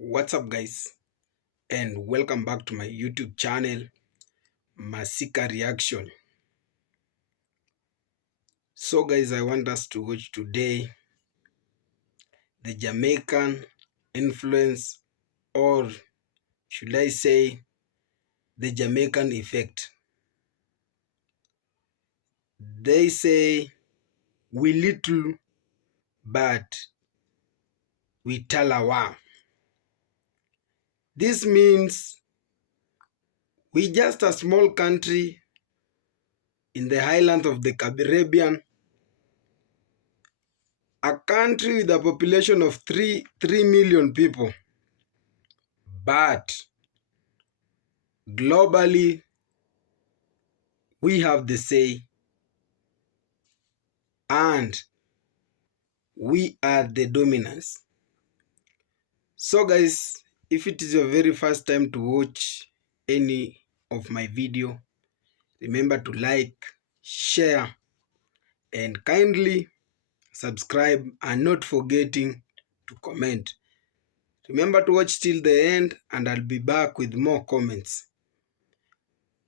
What's up, guys, and welcome back to my YouTube channel, Masika Reaction. So guys, I want us to watch today the Jamaican influence, or should I say the Jamaican effect. They say we little but we talawa. This means we just a small country in the highlands of the Caribbean, a country with a population of 3 million people. But globally, we have the say, and we are the dominance. So guys, if it is your very first time to watch any of my video, remember to like, share, and kindly subscribe, and not forgetting to comment. Remember to watch till the end, and I'll be back with more comments.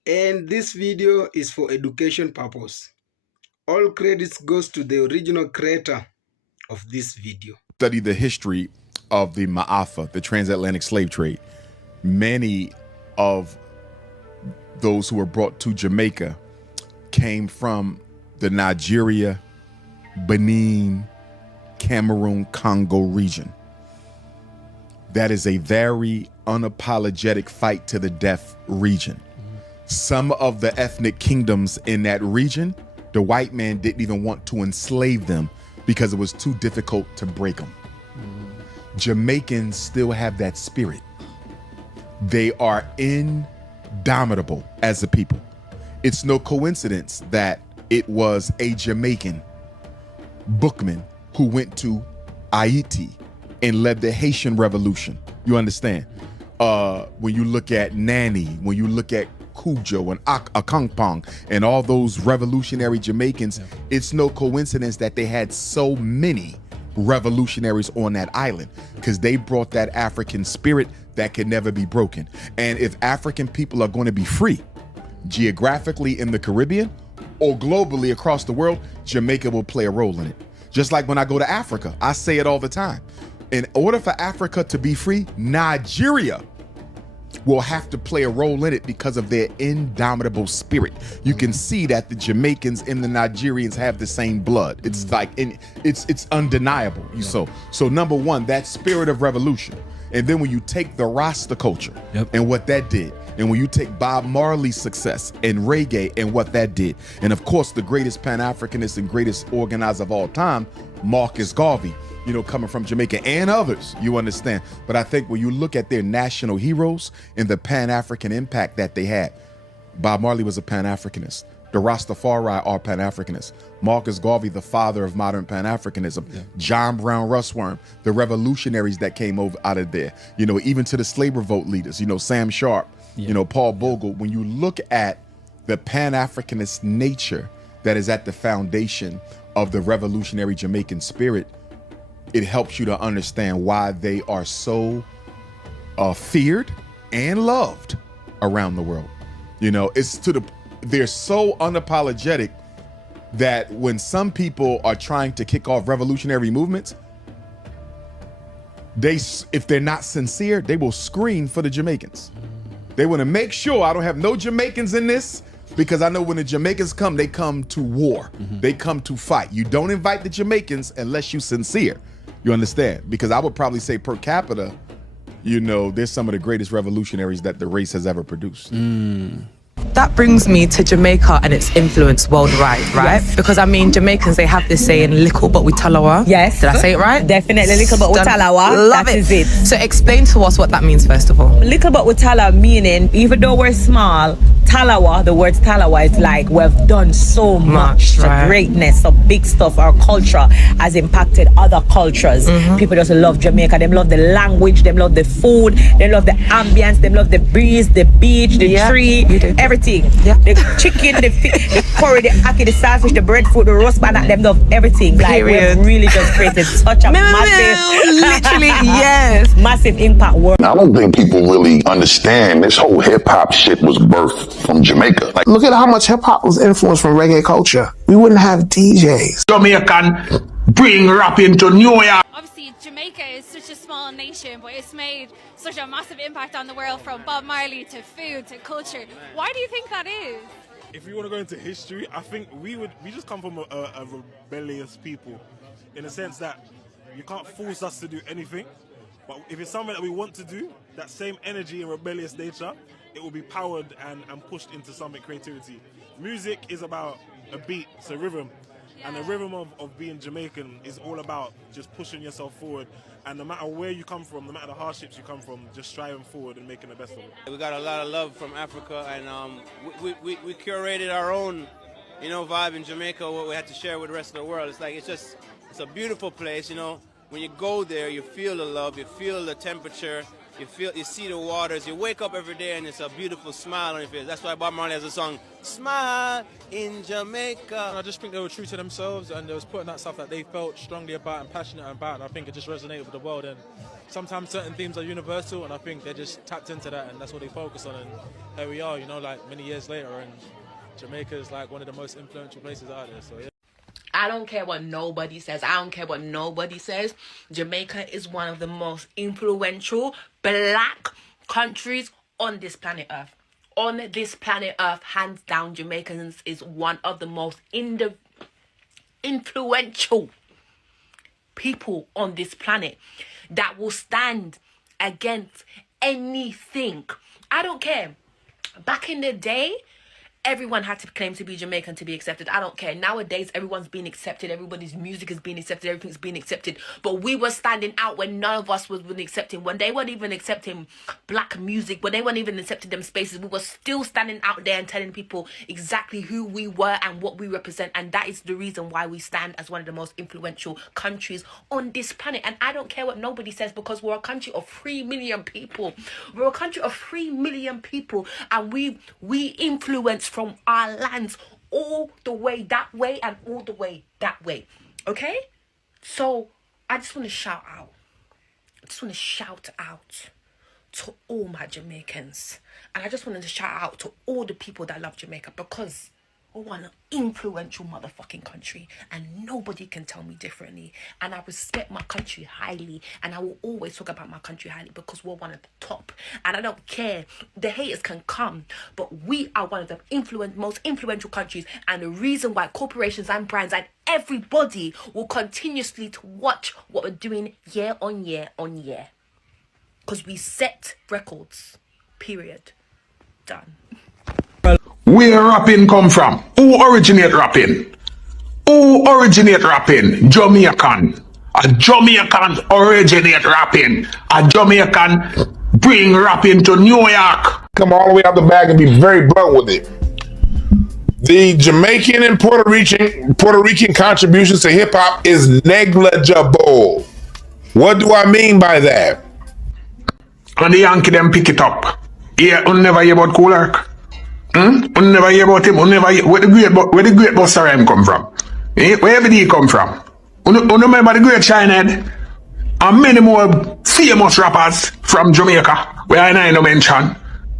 And this video is for education purpose. All credits goes to the original creator of this video. Study the history of the Ma'afa, the transatlantic slave trade. Many of those who were brought to Jamaica came from the Nigeria, Benin, Cameroon, Congo region. That is a very unapologetic fight to the death region. Some of the ethnic kingdoms in that region, the white man didn't even want to enslave them because it was too difficult to break them. Jamaicans still have that spirit. They are indomitable as a people. It's no coincidence that it was a Jamaican bookman who went to Haiti and led the Haitian Revolution. You understand? When you look at Nani, when you look at Cujo and Akangpong and all those revolutionary Jamaicans, it's no coincidence that they had so many revolutionaries on that island, because they brought that African spirit that can never be broken. And if African people are going to be free geographically in the Caribbean or globally across the world, Jamaica will play a role in it. Just like when I go to Africa, I say it all the time. In order for Africa to be free, Nigeria will have to play a role in it because of their indomitable spirit. You can see that the Jamaicans and the Nigerians have the same blood. It's like, it's undeniable. So number one, that spirit of revolution. And then when you take the Rasta culture and what that did, and when you take Bob Marley's success and reggae and what that did, and of course the greatest Pan-Africanist and greatest organizer of all time, Marcus Garvey, you know, coming from Jamaica, and others, you understand. But I think when you look at their national heroes and the Pan-African impact that they had, Bob Marley was a Pan-Africanist. The Rastafari are Pan-Africanists. Marcus Garvey, the father of modern Pan-Africanism. John Brown Russworm, the revolutionaries that came over out of there. You know, even to the slave revolt leaders, you know, Sam Sharp, you know, Paul Bogle. When you look at the Pan-Africanist nature that is at the foundation of the revolutionary Jamaican spirit, it helps you to understand why they are so feared and loved around the world. You know, they're so unapologetic that when some people are trying to kick off revolutionary movements, if they're not sincere, they will scream for the Jamaicans. They want to make sure I don't have no Jamaicans in this, because I know when the Jamaicans come, they come to war. They come to fight. You don't invite the Jamaicans unless you're sincere. You understand? Because I would probably say per capita, you know, there's some of the greatest revolutionaries that the race has ever produced. That brings me to Jamaica and its influence worldwide, right? Yes. Because I mean, Jamaicans, they have this saying, little but we talawa. Yes. Did I say it right? Definitely, little but we talawa. Love that it. is it. So explain to us what that means, first of all. Little but we tala meaning, even though we're small, Talawa, the word Talawa is like we've done so much. Right. The greatness of big stuff. Our culture has impacted other cultures. People just love Jamaica. They love the language. They love the food. They love the ambience. They love the breeze, the beach, the tree, everything. The chicken, the curry, the ackee, the saltfish, the breadfruit, the roast banana. Them love everything. Like we've really just created such a massive, literally, yes, massive impact. I don't think people really understand this whole hip hop shit was birthed from Jamaica. Like, look at how much hip hop was influenced from reggae culture. We wouldn't have DJs. Jamaican bring rap into New York. Obviously, Jamaica is such a small nation, but it's made such a massive impact on the world, from Bob Marley to food to culture. Why do you think that is? If we want to go into history, I think we just come from a rebellious people, in the sense that you can't force us to do anything. But if it's something that we want to do, that same energy and rebellious nature, it will be powered and pushed into something creativity. Music is about a beat, it's a rhythm. And the rhythm of being Jamaican is all about just pushing yourself forward. And no matter where you come from, no matter the hardships you come from, just striving forward and making the best of it. We got a lot of love from Africa, and we curated our own, vibe in Jamaica, what we had to share with the rest of the world. It's a beautiful place, When you go there, you feel the love, you feel the temperature, you see the waters, you wake up every day and it's a beautiful smile on your face. That's why Bob Marley has a song, Smile in Jamaica. I just think they were true to themselves, and they was putting that stuff that they felt strongly about and passionate about, and I think it just resonated with the world. And sometimes certain themes are universal, and I think they just tapped into that, and that's what they focus on. And here we are, like many years later, and Jamaica is like one of the most influential places out there. So yeah. I don't care what nobody says. I don't care what nobody says. Jamaica is one of the most influential black countries on this planet Earth. On this planet Earth, hands down, Jamaicans is one of the most influential people on this planet that will stand against anything. I don't care. Back in the day, everyone had to claim to be Jamaican to be accepted. I don't care. Nowadays, everyone's being accepted. Everybody's music is being accepted. Everything's being accepted. But we were standing out when none of us was really accepting. When they weren't even accepting black music, when they weren't even accepting them spaces, we were still standing out there and telling people exactly who we were and what we represent. And that is the reason why we stand as one of the most influential countries on this planet. And I don't care what nobody says, because we're a country of 3 million people. We're a country of 3 million people. And we influence from our lands all the way that way and all the way that way. Okay? So I just want to shout out. I just want to shout out to all my Jamaicans. And I just wanted to shout out to all the people that love Jamaica, because we're one influential motherfucking country and nobody can tell me differently. And I respect my country highly, and I will always talk about my country highly because we're one of the top. And I don't care. The haters can come, but we are one of the most influential countries, and the reason why corporations and brands and everybody will continuously to watch what we're doing year on year on year. Because we set records. Period. Done. Where rapping come from? Who originate rapping? Who originate rapping? Jamaican. A Jamaican originate rapping. A Jamaican bring rapping to New York. come all the way out the bag and be very blunt with it. The Jamaican and Puerto Rican contributions to hip hop is negligible. What do I mean by that? And the Yankee them pick it up. Yeah, you never hear about Kool Herc. You never hear about him. You never hear where the great Busta Rhymes come from. Where did he come from? You remember the great Shinehead? And many more famous rappers from Jamaica, where I know mention.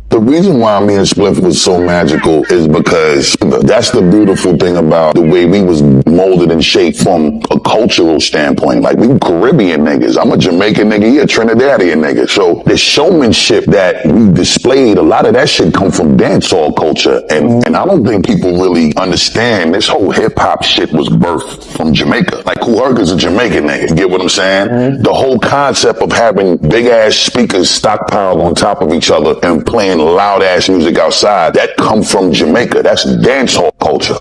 The reason why me and Spliff was so magical is because that's the beautiful thing about the way we was molded and shaped from a cultural standpoint. Like, we Caribbean niggas. I'm a Jamaican nigga, he a Trinidadian nigga. So the showmanship that we displayed, a lot of that shit come from dancehall culture. And I don't think people really understand this whole hip hop shit was birthed from Jamaica. Like, Kool Herc is a Jamaican nigga. You get what I'm saying? The whole concept of having big ass speakers stockpiled on top of each other and playing loud ass music outside, that come from Jamaica. That's dancehall culture.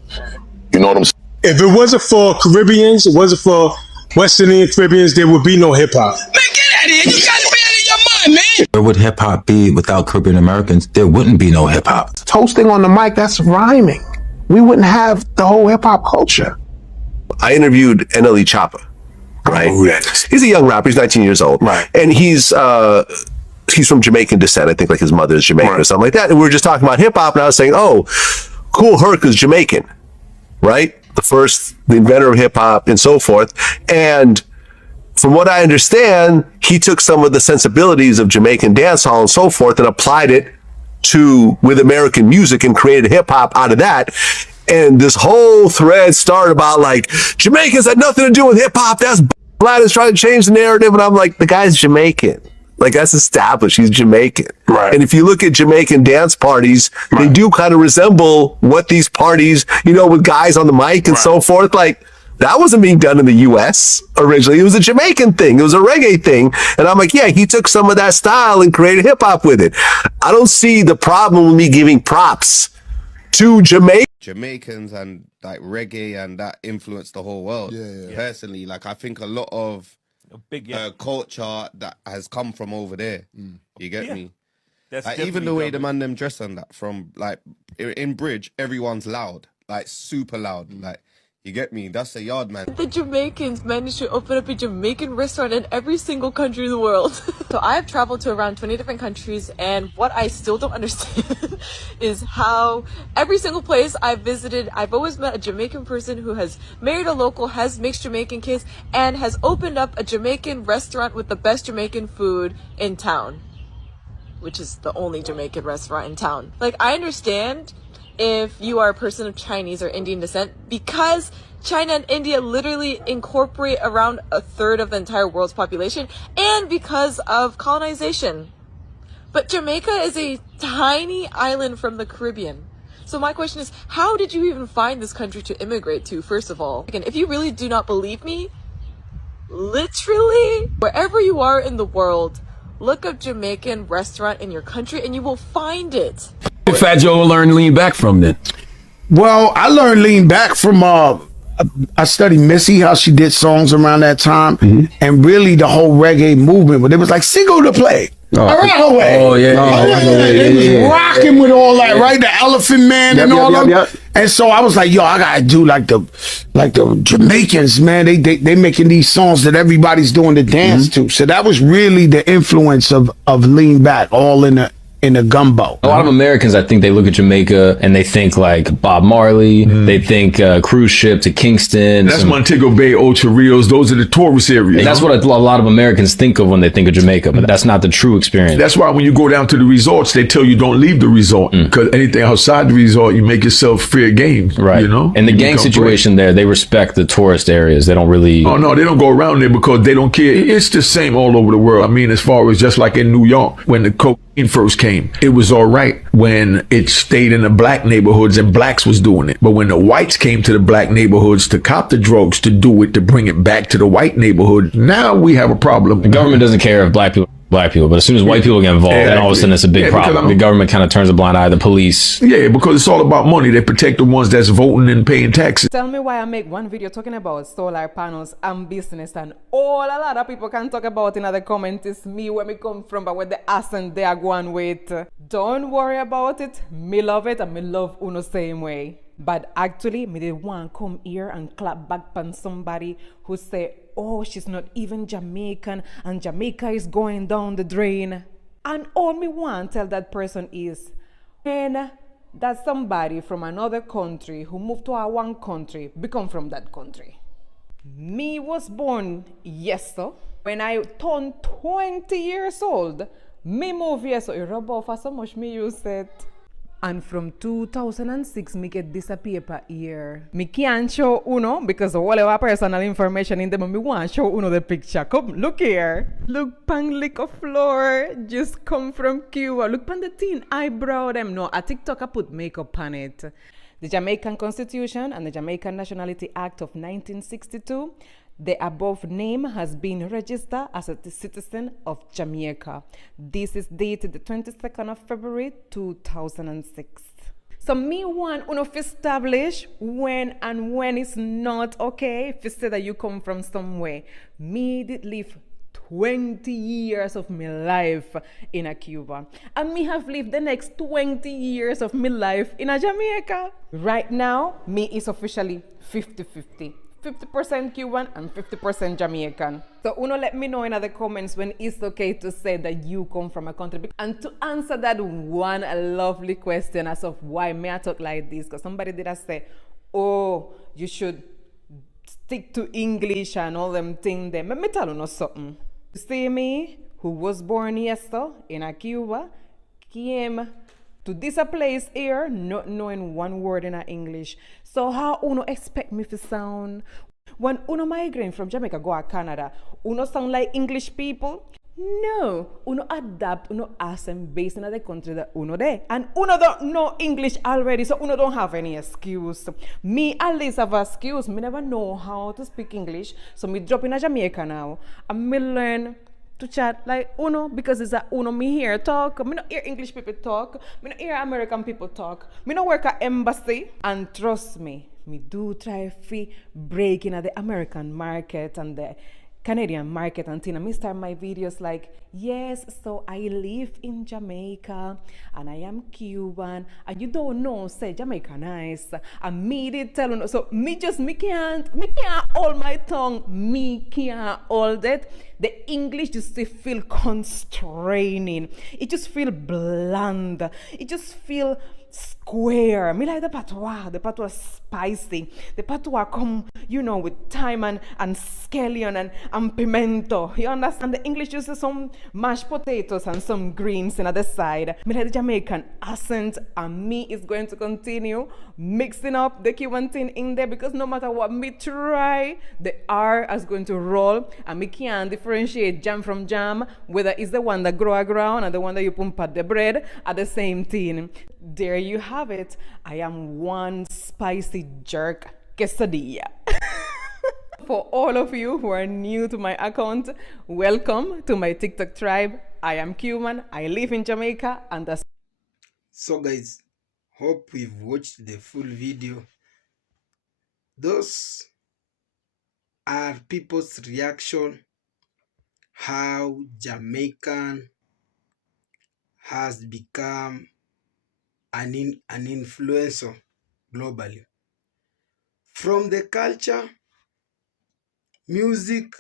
You know what I'm saying? If it wasn't for Caribbeans, it wasn't for West Indian Caribbeans, there would be no hip hop. Man, get out of here. You got to be out of your mind, man. Where would hip hop be without Caribbean Americans? There wouldn't be no hip hop. Toasting on the mic, that's rhyming. We wouldn't have the whole hip hop culture. I interviewed NLE Choppa, right? Oh, yes. He's a young rapper. He's 19 years old. Right. And he's from Jamaican descent. I think like his mother is Jamaican or something like that. And we were just talking about hip hop, and I was saying, oh, Kool Herc is Jamaican, right? The inventor of hip hop and so forth. And from what I understand, he took some of the sensibilities of Jamaican dancehall and so forth and applied it with American music and created hip hop out of that. And this whole thread started about like, Jamaicans had nothing to do with hip hop. That's Blatt is trying to change the narrative. And I'm like, the guy's Jamaican. Like, that's established. He's Jamaican. Right. And if you look at Jamaican dance parties, they do kind of resemble what these parties, with guys on the mic and so forth. Like, that wasn't being done in the U.S. originally. It was a Jamaican thing. It was a reggae thing. And I'm like, yeah, he took some of that style and created hip hop with it. I don't see the problem with me giving props to Jamaicans and like reggae, and that influenced the whole world. Yeah. Personally, like I think a lot of culture that has come from over there. You get me? Like, even the way the man them dress and that, from like in Bridge, everyone's loud, like super loud, like. You get me? That's a yard, man. The Jamaicans managed to open up a Jamaican restaurant in every single country in the world. So I've traveled to around 20 different countries, and what I still don't understand is how every single place I've visited, I've always met a Jamaican person who has married a local, has mixed Jamaican kids, and has opened up a Jamaican restaurant with the best Jamaican food in town, which is the only Jamaican restaurant in town. Like, I understand if you are a person of Chinese or Indian descent, because China and India literally incorporate around a third of the entire world's population, and because of colonization. But Jamaica is a tiny island from the Caribbean. So my question is, how did you even find this country to immigrate to, first of all? Again, if you really do not believe me, literally, wherever you are in the world, look up Jamaican restaurant in your country and you will find it. Fat Joe learned lean back from then? Well, I learned lean back from I studied Missy, how she did songs around that time, and really the whole reggae movement. But it was like single to play. Around way. Oh yeah. They was rocking with all that, right? The Elephant Man and all that. And so I was like, yo, I gotta do like the Jamaicans, man. They making these songs that everybody's doing the dance to. So that was really the influence of lean back, all in the gumbo. A lot of Americans, I think, they look at Jamaica and they think like Bob Marley. They think cruise ship to Kingston. That's Montego Bay, Ocho Rios. Those are the tourist areas. And that's what a lot of Americans think of when they think of Jamaica, but that's not the true experience. That's why when you go down to the resorts, they tell you don't leave the resort, because anything outside the resort, you make yourself fair game. Right. And the gang situation there, they respect the tourist areas. They don't really... Oh, no, they don't go around there because they don't care. It's the same all over the world. I mean, as far as just like in New York, when the cocaine first came, it was all right when it stayed in the black neighborhoods and blacks was doing it. But when the whites came to the black neighborhoods to cop the drugs, to do it, to bring it back to the white neighborhood, now we have a problem. The government doesn't care if black people, but as soon as white people get involved, then all of a sudden it's a big problem. The government kind of turns a blind eye. The police. Yeah, because it's all about money. They protect the ones that's voting and paying taxes. Tell me why I make one video talking about solar panels and business, and all a lot of people can talk about in the comments is me, where me come from, but where the accent they are going with. Don't worry about it. Me love it, and me love Uno same way. But actually, me did want come here and clap back on somebody who say, oh, she's not even Jamaican and Jamaica is going down the drain. And all me want tell that person is, when that somebody from another country who moved to our one country become from that country. Me was born, yes sir. When I turned 20 years old, me move here, so it rub off so much me use it. And from 2006, me get this paper here. Me can't show Uno because of whatever personal information in them, but me want show Uno the picture. Come, look here. Look pan liquor floor. Just come from Cuba. Look pan the thin eyebrow them. No, a TikTok I put makeup on it. The Jamaican Constitution and the Jamaican Nationality Act of 1962. The above name has been registered as a citizen of Jamaica. This is dated the 22nd of February 2006. So me want to establish when and when it's not okay if you say that you come from somewhere. Me did live 20 years of my life in a Cuba, and me have lived the next 20 years of my life in a Jamaica. Right now, me is officially 50-50. 50% Cuban and 50% Jamaican. So uno let me know in the comments when it's okay to say that you come from a country. And to answer that one lovely question as of why may I talk like this, because somebody did say, oh, you should stick to English and all them things there. Let me tell you something. See me, who was born yesterday in a Cuba, came to this place here not knowing one word in English. So how uno expect me to sound? When uno migrate from Jamaica go to Canada, uno sound like English people? No, uno adapt, uno accent based in the country that uno there. And uno don't know English already, so uno don't have any excuse. Me at least have an excuse. Me never know how to speak English, so me drop in a Jamaica now. And me learn to chat like uno, because it's a uno me hear talk. Me not hear English people talk. Me not hear American people talk. Me not work at embassy. And trust me, me do try to break in the American market and the Canadian market and thing. I start my videos like, yes, so I live in Jamaica and I am Cuban and you don't know, say Jamaica nice. And me did tell you, so me can't hold my tongue. Me can't hold it. The English just feel constraining. It just feel bland. It just feel square. Me like the patois spicy. The patois come, you know, with thyme and scallion and pimento. You understand? The English uses some mashed potatoes and some greens in the side. Me like the Jamaican accent, and me is going to continue mixing up the Cuban thing in there, because no matter what me try, the R is going to roll, and me can't differentiate jam from jam, whether it's the one that grow around and the one that you put at the bread are the same thing. There you have it. I am one spicy jerk quesadilla. For all of you who are new to my account, welcome to my TikTok tribe. I am Cuban, I live in Jamaica, and that's... So guys, hope we've watched the full video. Those are people's reaction, how Jamaican has become an influencer globally. From the culture, music,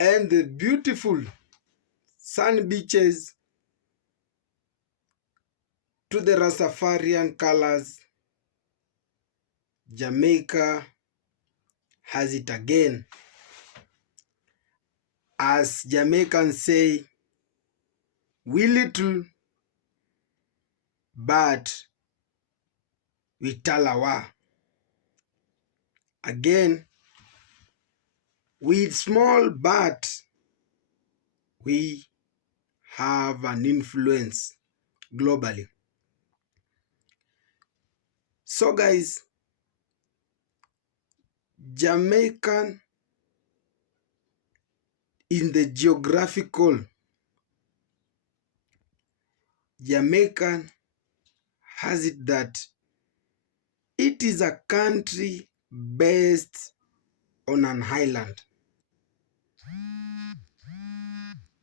and the beautiful sand beaches to the Rastafarian colors, Jamaica has it again. As Jamaicans say, we little, but we talawa. Again, we small, but we have an influence globally. So guys, Jamaican in the geographical, Jamaican has it that it is a country based on an island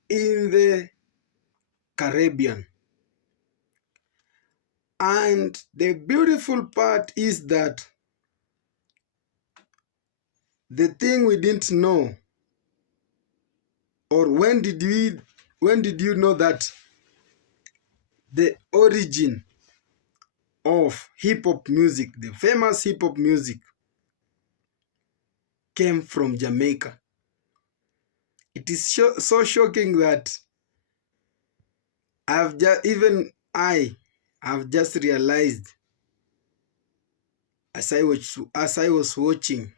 in the Caribbean. And the beautiful part is that the thing we didn't know, or when did you know that the origin of hip-hop music, the famous hip-hop music, came from Jamaica? It is so shocking that I have just realized as I was watching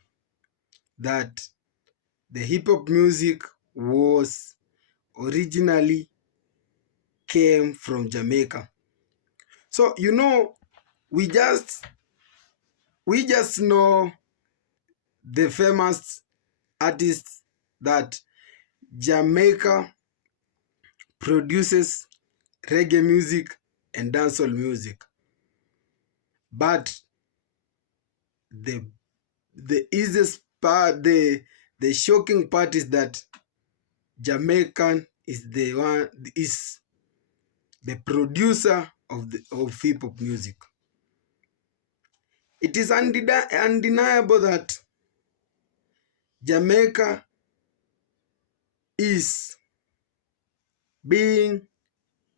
that the hip-hop music was originally came from Jamaica. So you know, we just know the famous artists that Jamaica produces reggae music and dancehall music, but the easiest part, the the shocking part is that Jamaican is the producer of hip hop music. It is undeniable that Jamaica is being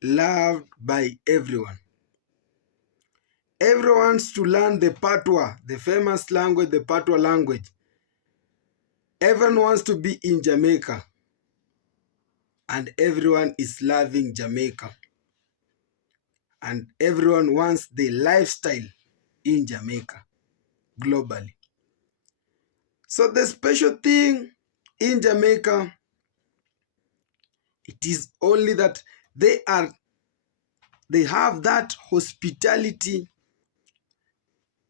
loved by everyone. Everyone wants to learn the patois, the famous language, the patois language. Everyone wants to be in Jamaica. And everyone is loving Jamaica. And everyone wants the lifestyle in Jamaica globally. So the special thing in Jamaica, it is only that they have that hospitality,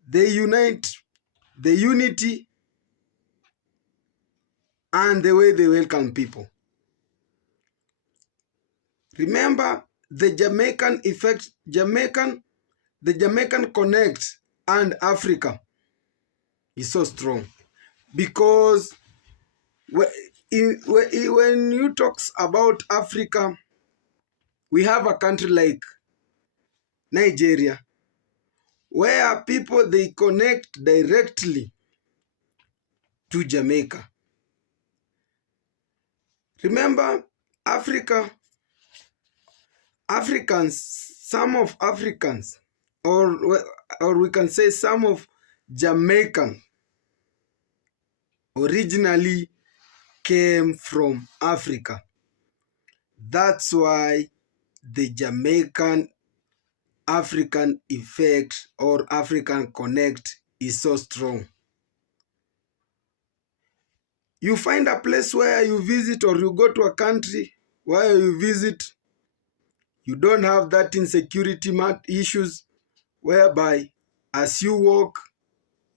they unite, the unity, and the way they welcome people. Remember the Jamaican effect, the Jamaican connect and Africa is so strong, because when you talk about Africa, we have a country like Nigeria, where people, they connect directly to Jamaica. Remember, some of Africans, or we can say some of Jamaican originally came from Africa. That's why the Jamaican African effect or African connect is so strong. You find a place where you visit, or you go to a country where you visit, you don't have that insecurity issues, whereby as you walk,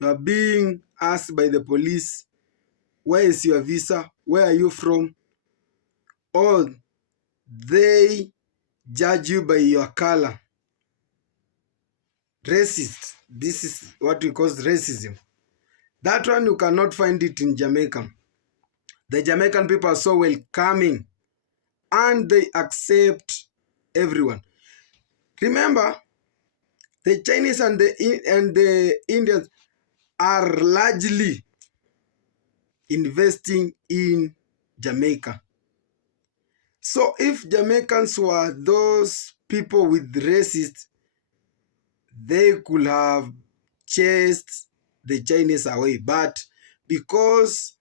you are being asked by the police, where is your visa? Where are you from? Or they judge you by your color. Racist. This is what we call racism. That one you cannot find it in Jamaica. The Jamaican people are so welcoming and they accept everyone. Remember, the Chinese and the Indians are largely investing in Jamaica. So if Jamaicans were those people with racists, they could have chased the Chinese away. But because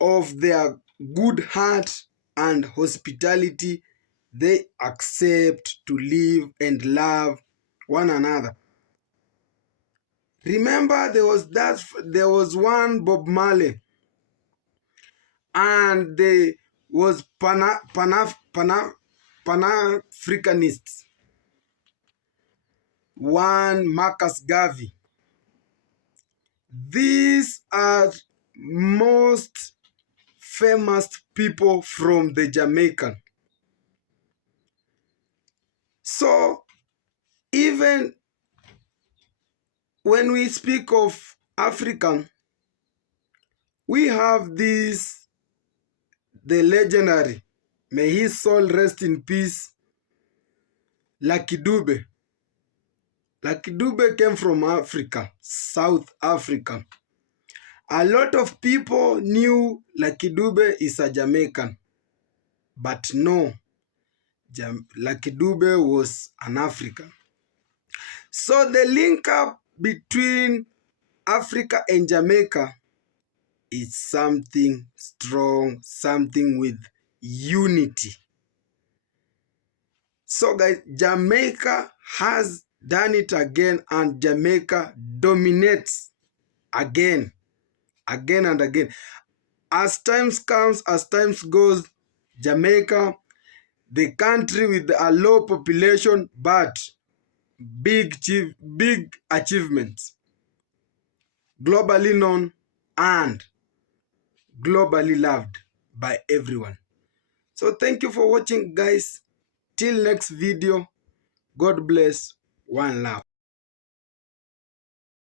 of their good heart and hospitality, they accept to live and love one another. Remember, there was one Bob Marley, and there was Pan-Africanists, one Marcus Garvey. These are most famous people from the Jamaican. So even when we speak of African, we have this, the legendary, may his soul rest in peace, Lucky Dube. Lucky Dube came from Africa, South Africa. A lot of people knew Lucky Dube is a Jamaican, but no, Lucky Dube was an African. So the link up between Africa and Jamaica is something strong, something with unity. So guys, Jamaica has done it again, and Jamaica dominates again and again. As times comes, as times goes, Jamaica, the country with a low population but big achievements, globally known and globally loved by everyone. So thank you for watching, guys. Till next video, God bless, one love.